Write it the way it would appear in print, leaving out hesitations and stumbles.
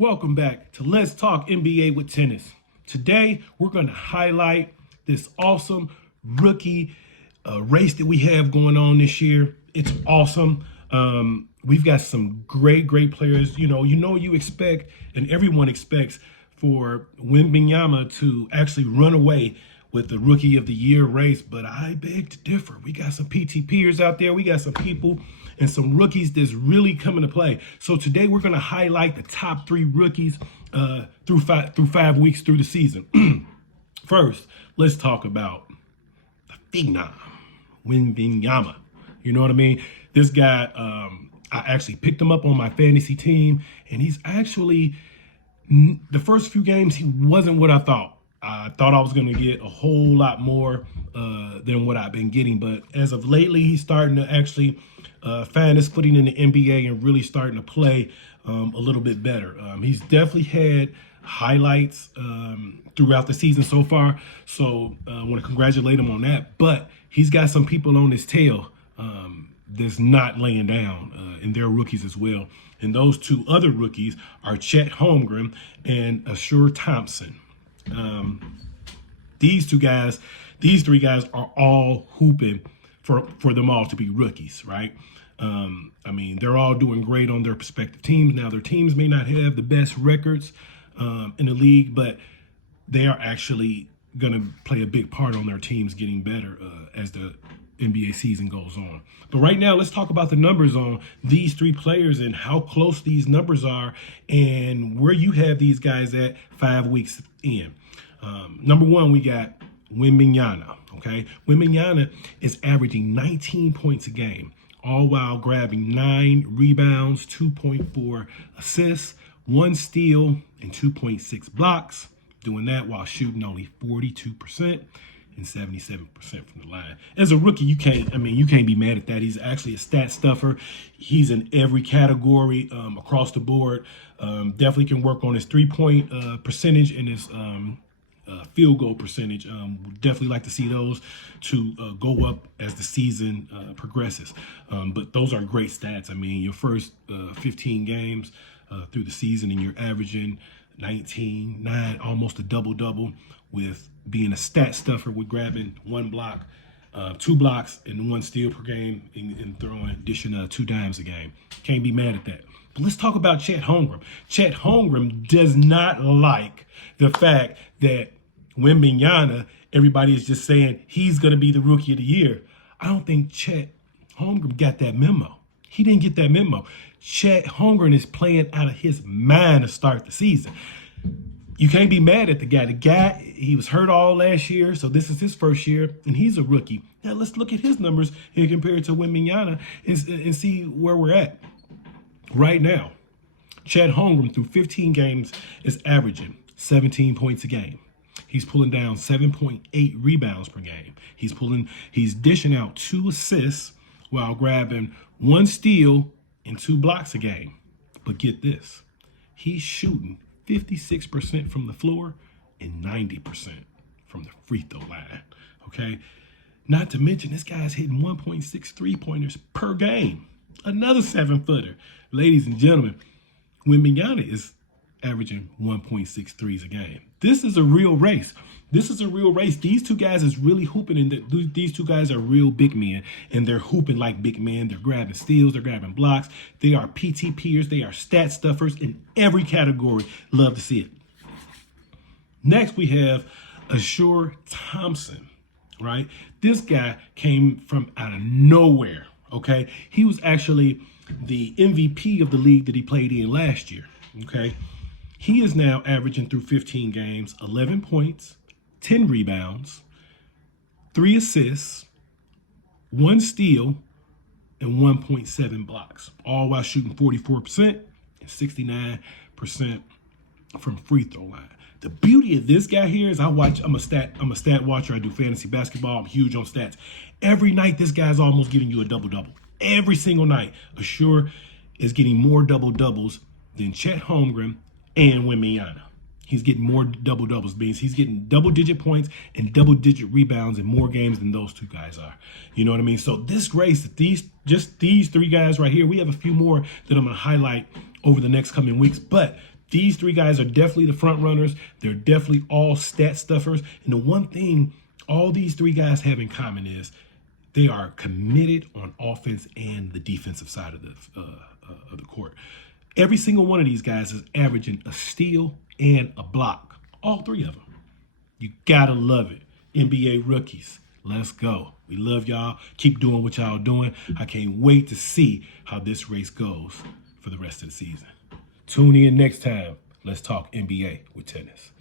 Welcome back to Let's Talk NBA with Tennis. Today, we're going to highlight this awesome rookie race that we have going on this year. It's awesome. We've got some great players. You expect, and everyone expects, for Wembanyama to actually run away with the Rookie of the Year race, but I beg to differ. We got some PTPers out there. We got some people and some rookies that's really coming to play. So today we're going to highlight the top 3 rookies through 5 weeks through the season. First, let's talk about the phenom, Wembanyama. You know what I mean? This guy, I actually picked him up on my fantasy team, and he's actually, the first few games, he wasn't what I thought. I thought I was going to get a whole lot more than what I've been getting. But as of lately, he's starting to actually find his footing in the NBA and really starting to play a little bit better. He's definitely had highlights throughout the season so far. So I want to congratulate him on that. But he's got some people on his tail that's not laying down, and they're rookies as well. And those 2 other rookies are Chet Holmgren and Ausar Thompson. These 3 guys are all hooping for them all to be rookies, right? They're all doing great on their respective teams. Now, their teams may not have the best records in the league, but they are actually going to play a big part on their teams getting better as the NBA season goes on. But right now, let's talk about the numbers on these 3 players and how close these numbers are and where you have these guys at 5 weeks in. Number 1, we got Wembanyama, okay? Wembanyama is averaging 19 points a game, all while grabbing 9 rebounds, 2.4 assists, 1 steal, and 2.6 blocks, doing that while shooting only 42% and 77% from the line. As a rookie, you can't be mad at that. He's actually a stat stuffer. He's in every category across the board. Definitely can work on his 3-point percentage and his field goal percentage. Would definitely like to see those to go up as the season progresses. But those are great stats. Your first 15 games through the season, and you're averaging 19, 9, almost a double-double, with being a stat stuffer with grabbing 1 block, 2 blocks, and 1 steal per game, and dishing 2 dimes a game. Can't be mad at that. But let's talk about Chet Holmgren. Chet Holmgren does not like the fact that Wembanyama, everybody is just saying he's going to be the Rookie of the Year. I don't think Chet Holmgren got that memo. He didn't get that memo. Chet Holmgren is playing out of his mind to start the season. You can't be mad at the guy. The guy, he was hurt all last year, so this is his first year, and he's a rookie. Now let's look at his numbers and compare it to Wembanyama and see where we're at right now. Chet Holmgren through 15 games is averaging 17 points a game. He's pulling down 7.8 rebounds per game. He's dishing out 2 assists while grabbing 1 steal and 2 blocks a game. But get this, he's shooting 56% from the floor and 90% from the free throw line, okay? Not to mention, this guy's hitting 1.6 3-pointers per game. Another 7-footer. Ladies and gentlemen, Wembanyama is averaging 1.6 threes a game. This is a real race. These 2 guys is really hooping, and these 2 guys are real big men, and they're hooping like big men. They're grabbing steals, they're grabbing blocks. They are PTPers, they are stat stuffers in every category. Love to see it. Next, we have Ausar Thompson, right? This guy came from out of nowhere, okay? He was actually the MVP of the league that he played in last year, okay? He is now averaging through 15 games, 11 points, 10 rebounds, 3 assists, 1 steal, and 1.7 blocks, all while shooting 44% and 69% from free throw line. The beauty of this guy here is I'm a stat watcher. I do fantasy basketball. I'm huge on stats. Every night, this guy's almost giving you a double-double. Every single night. Ausar is getting more double-doubles than Chet Holmgren and Wembanyama. He's getting more double-doubles, means he's getting double-digit points and double-digit rebounds in more games than those 2 guys are. You know what I mean? So this race, these 3 guys right here, we have a few more that I'm going to highlight over the next coming weeks, but These three guys are definitely the front runners. They're definitely all stat stuffers. And the one thing all these three guys have in common is they are committed on offense and the defensive side of the court. Every single one of these guys is averaging a steal and a block. All three of them. You gotta love it. NBA rookies, let's go. We love y'all. Keep doing what y'all doing. I can't wait to see how this race goes for the rest of the season. Tune in next time. Let's talk NBA with Tennis.